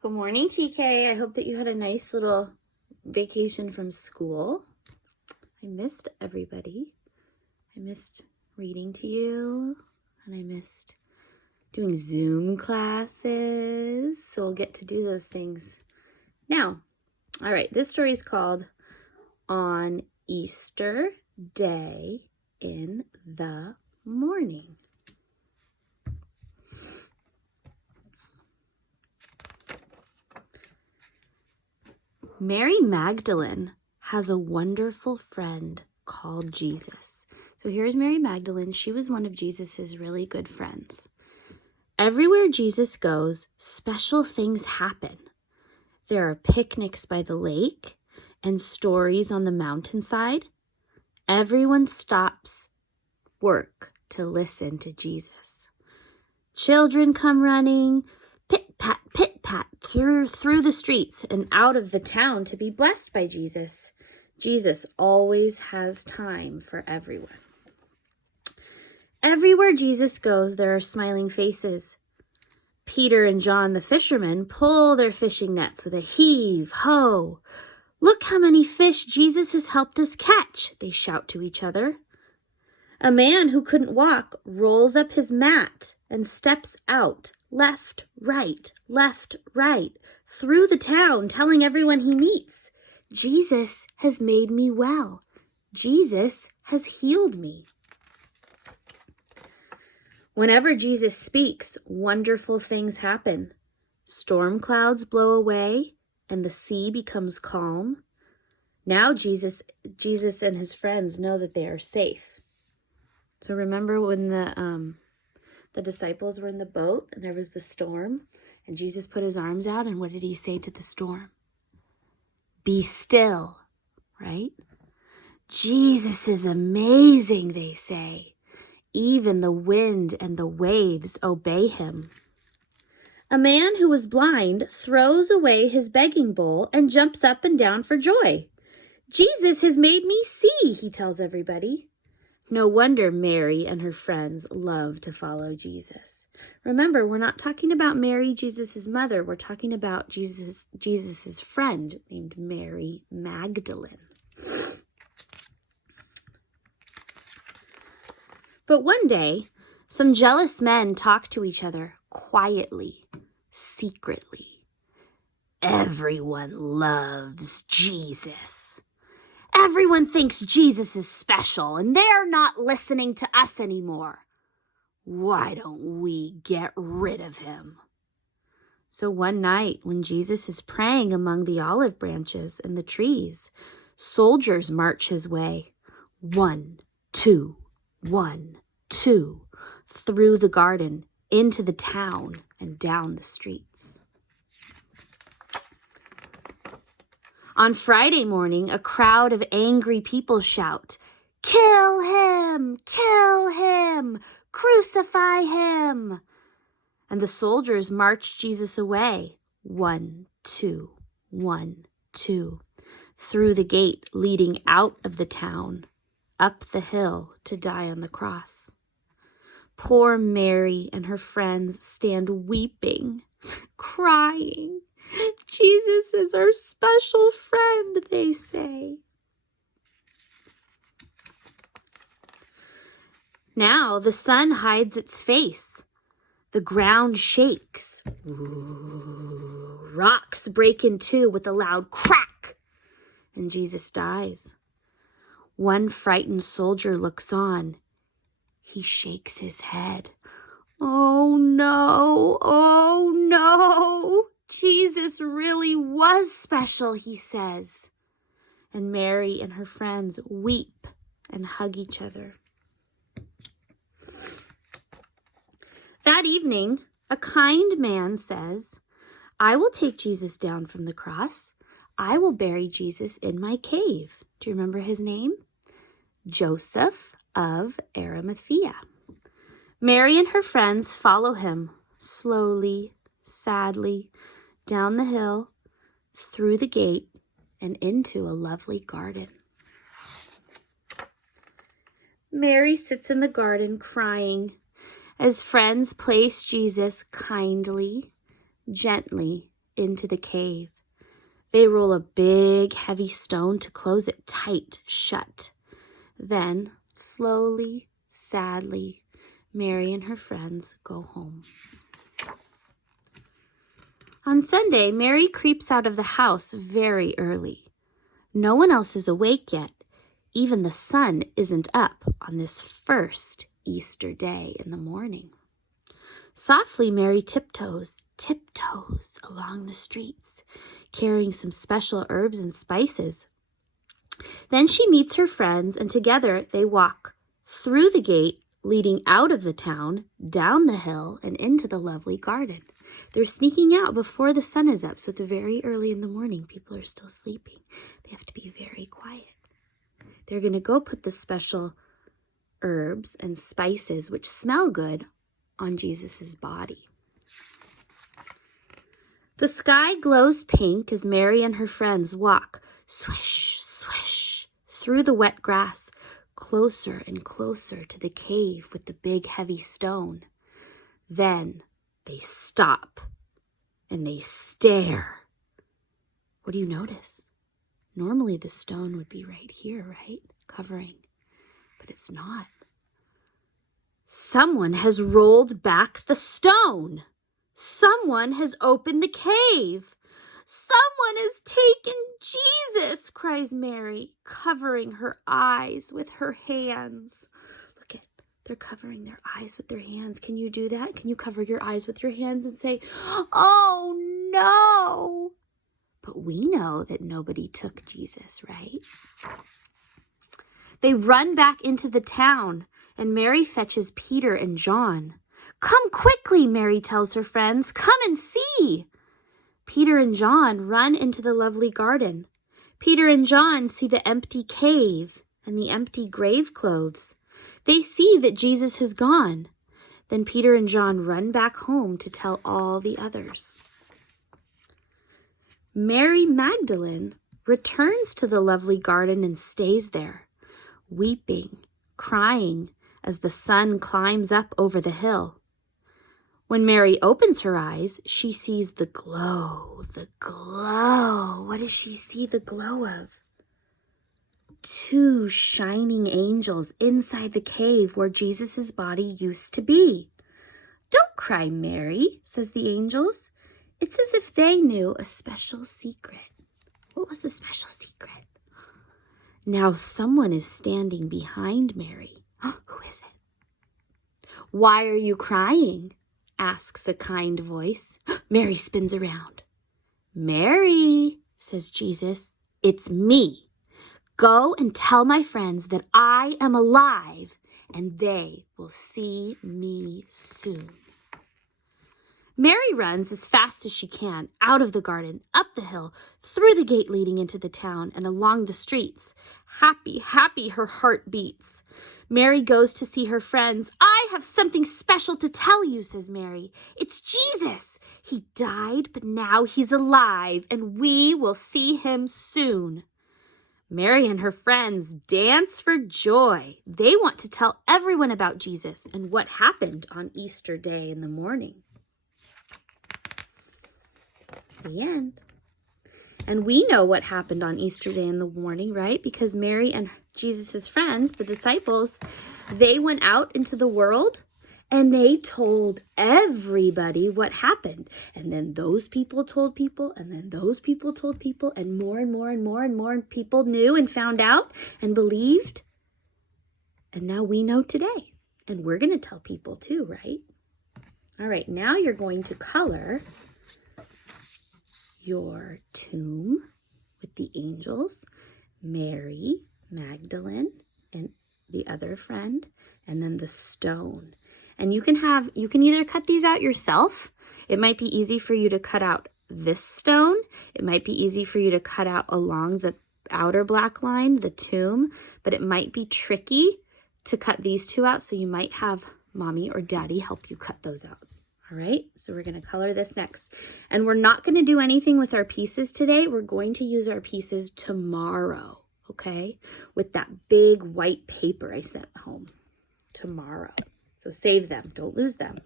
Good morning, TK. I hope that you had a nice little vacation from school. I missed everybody. I missed reading to you, and I missed doing Zoom classes. So we'll get to do those things now. All right, this story is called On Easter Day in the Morning. Mary Magdalene has a wonderful friend called Jesus. So here's Mary Magdalene. She was one of Jesus's really good friends. Everywhere Jesus goes, special things happen. There are picnics by the lake and stories on the mountainside. Everyone stops work to listen to Jesus. Children come running, pit-pat, through the streets and out of the town to be blessed by Jesus. Jesus always has time for everyone. Everywhere Jesus goes, there are smiling faces. Peter and John, the fishermen, pull their fishing nets with a heave, ho. Look how many fish Jesus has helped us catch, they shout to each other. A man who couldn't walk rolls up his mat and steps out, left, right, through the town, telling everyone he meets, Jesus has made me well. Jesus has healed me. Whenever Jesus speaks, wonderful things happen. Storm clouds blow away and the sea becomes calm. Now Jesus and his friends know that they are safe. So remember when the disciples were in the boat and there was the storm and Jesus put his arms out, and what did he say to the storm? Be still, right? Jesus is amazing, they say. Even the wind and the waves obey him. A man who was blind throws away his begging bowl and jumps up and down for joy. Jesus has made me see, he tells everybody. No wonder Mary and her friends love to follow Jesus. Remember, we're not talking about Mary, Jesus' mother. We're talking about Jesus' friend named Mary Magdalene. But one day, some jealous men talk to each other quietly, secretly. Everyone loves Jesus. Everyone thinks Jesus is special, and they're not listening to us anymore. Why don't we get rid of him? So one night, when Jesus is praying among the olive branches and the trees, soldiers march his way. 1, 2, 1, 2, through the garden, into the town, and down the streets. On Friday morning, a crowd of angry people shout, "Kill him! Kill him! Crucify him!" And the soldiers march Jesus away, 1, 2, 1, 2, through the gate leading out of the town, up the hill to die on the cross. Poor Mary and her friends stand weeping, crying. Jesus is our special friend, they say. Now the sun hides its face. The ground shakes. Ooh, rocks break in two with a loud crack, and Jesus dies. One frightened soldier looks on. He shakes his head. Oh no, Jesus really was special, he says. And Mary and her friends weep and hug each other. That evening, a kind man says, I will take Jesus down from the cross. I will bury Jesus in my cave. Do you remember his name? Joseph of Arimathea. Mary and her friends follow him slowly, sadly, down the hill, through the gate, and into a lovely garden. Mary sits in the garden crying as friends place Jesus kindly, gently into the cave. They roll a big, heavy stone to close it tight shut. Then, slowly, sadly, Mary and her friends go home. On Sunday, Mary creeps out of the house very early. No one else is awake yet. Even the sun isn't up on this first Easter day in the morning. Softly, Mary tiptoes along the streets, carrying some special herbs and spices. Then she meets her friends, and together they walk through the gate leading out of the town, down the hill, and into the lovely garden. They're sneaking out before the sun is up, so it's very early in the morning. People are still sleeping. They have to be very quiet. They're going to go put the special herbs and spices, which smell good, on Jesus's body. The sky glows pink as Mary and her friends walk, swish, swish, through the wet grass, closer and closer to the cave with the big heavy stone. Then they stop and they stare. What do you notice? Normally the stone would be right here, right? Covering, but it's not. Someone has rolled back the stone. Someone has opened the cave. Someone has taken Jesus, cries Mary, covering her eyes with her hands. Look at, they're covering their eyes with their hands. Can you do that? Can you cover your eyes with your hands and say, "Oh no"? But we know that nobody took Jesus, right? They run back into the town, and Mary fetches Peter and John. "Come quickly," Mary tells her friends. "Come and see." Peter and John run into the lovely garden. Peter and John see the empty cave and the empty grave clothes. They see that Jesus has gone. Then Peter and John run back home to tell all the others. Mary Magdalene returns to the lovely garden and stays there, weeping, crying as the sun climbs up over the hill. When Mary opens her eyes, she sees the glow, the glow. What does she see the glow of? 2 shining angels inside the cave where Jesus' body used to be. "Don't cry, Mary," says the angels. It's as if they knew a special secret. What was the special secret? Now someone is standing behind Mary. Who is it? "Why are you crying?" asks a kind voice. Mary spins around. "Mary," says Jesus, "it's me. Go and tell my friends that I am alive, and they will see me soon." Mary runs as fast as she can, out of the garden, up the hill, through the gate leading into the town, and along the streets. Happy, happy her heart beats. Mary goes to see her friends. "I have something special to tell you," says Mary. "It's Jesus. He died, but now he's alive, and we will see him soon." Mary and her friends dance for joy. They want to tell everyone about Jesus and what happened on Easter Day in the morning. The end. And we know what happened on Easter Day in the morning, right? Because Mary and Jesus' friends, the disciples, they went out into the world and they told everybody what happened. And then those people told people, and then those people told people, and more and more and more and more people knew and found out and believed. And now we know today. And we're going to tell people too, right? All right, now you're going to color your tomb with the angels, Mary, Magdalene, and the other friend, and then the stone. And you can either cut these out yourself. It might be easy for you to cut out this stone. It might be easy for you to cut out along the outer black line, the tomb, but it might be tricky to cut these 2 out, so you might have mommy or daddy help you cut those out. All right, so we're going to color this next. And we're not going to do anything with our pieces today. We're going to use our pieces tomorrow, okay? With that big white paper I sent home tomorrow. So save them. Don't lose them.